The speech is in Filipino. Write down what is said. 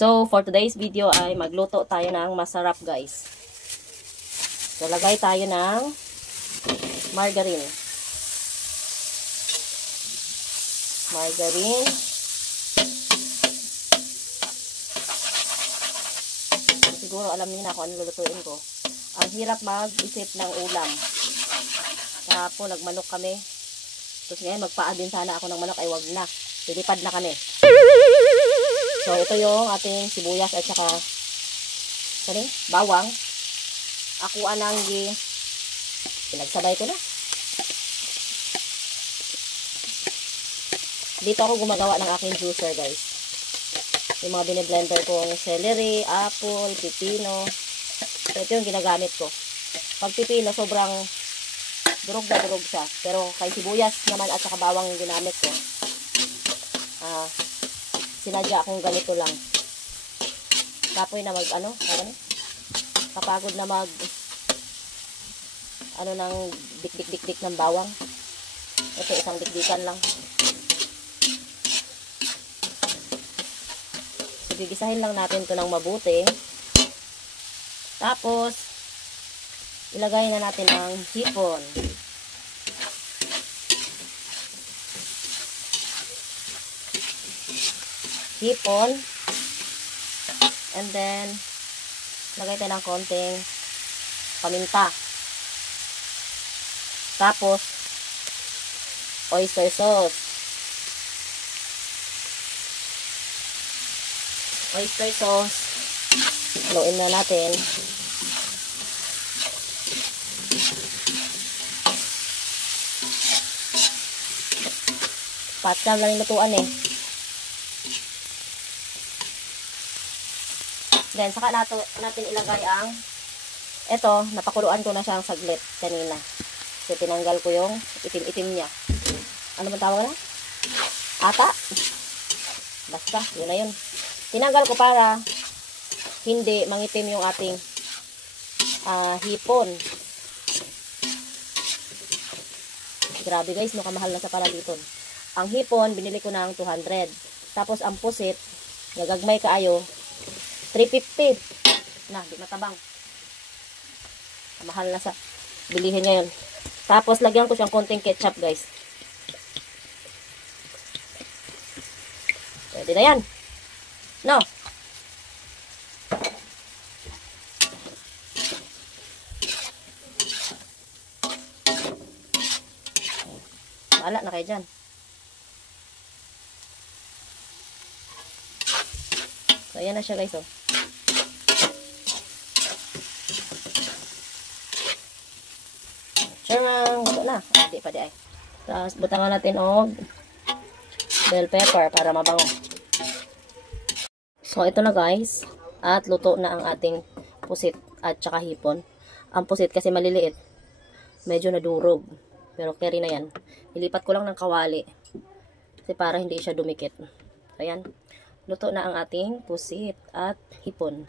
So, for today's video ay magluto tayo ng masarap, guys. So, lagay tayo ng margarine. Siguro alam niyo na kung ano lulutuin ko. Ang hirap mag-isip ng ulam. Kahapon nagmanok kami. Tapos ngayon magpaan din sana ako ng manok, ay wag na. Pilipad na kami. So ito yung ating sibuyas at saka bawang. Ako anang pinagsabay ko na. Dito ako gumagawa ng aking juicer, guys. Yung mga biniblender kong celery, apple, pipino. So, ito yung ginagamit ko. Pag pipino, sobrang durog na durog siya. Pero kay sibuyas naman at saka bawang yung ginamit ko. Sinadya akong ganito lang. Kapoy na kapagod na ng dik-dik-dik-dik ng bawang. Ito isang dikdikan lang. Gigisahin lang natin ito ng mabuti. Tapos, ilagay na natin ang hipon. And then, lagay tayo ng konting paminta. Tapos, oyster sauce. Haluin na natin. Patkan lang yung lutuan eh. Then, saka natin ilagay ang napakuluan ko na siyang saglit kanina. So, tinanggal ko yung itim-itim niya. Ano ba tawag na? Ata? Basta, yun na yun. Tinanggal ko para hindi mangitim yung ating hipon. Grabe guys, mukhang na sa paraliton. Ang hipon, binili ko ng 200. Tapos ang pusit, nagagmay kaayo, 350. Na, di matabang. Mahal na sa bilihin ngayon. Tapos lagyan ko siyang konting ketchup, guys. Pwede na yan. No. Wala na kayo dyan. So, ayan na siya, guys, oh. Sure nga, gusto na. Hindi pa di ay. Tapos, butangan natin og bell pepper para mabango. So, ito na, guys. At luto na ang ating pusit at saka hipon. Ang pusit kasi maliliit. Medyo nadurog. Pero carry na yan. Ilipat ko lang ng kawali. Kasi para hindi siya dumikit. So, ayan. Luto na ang ating pusit at hipon.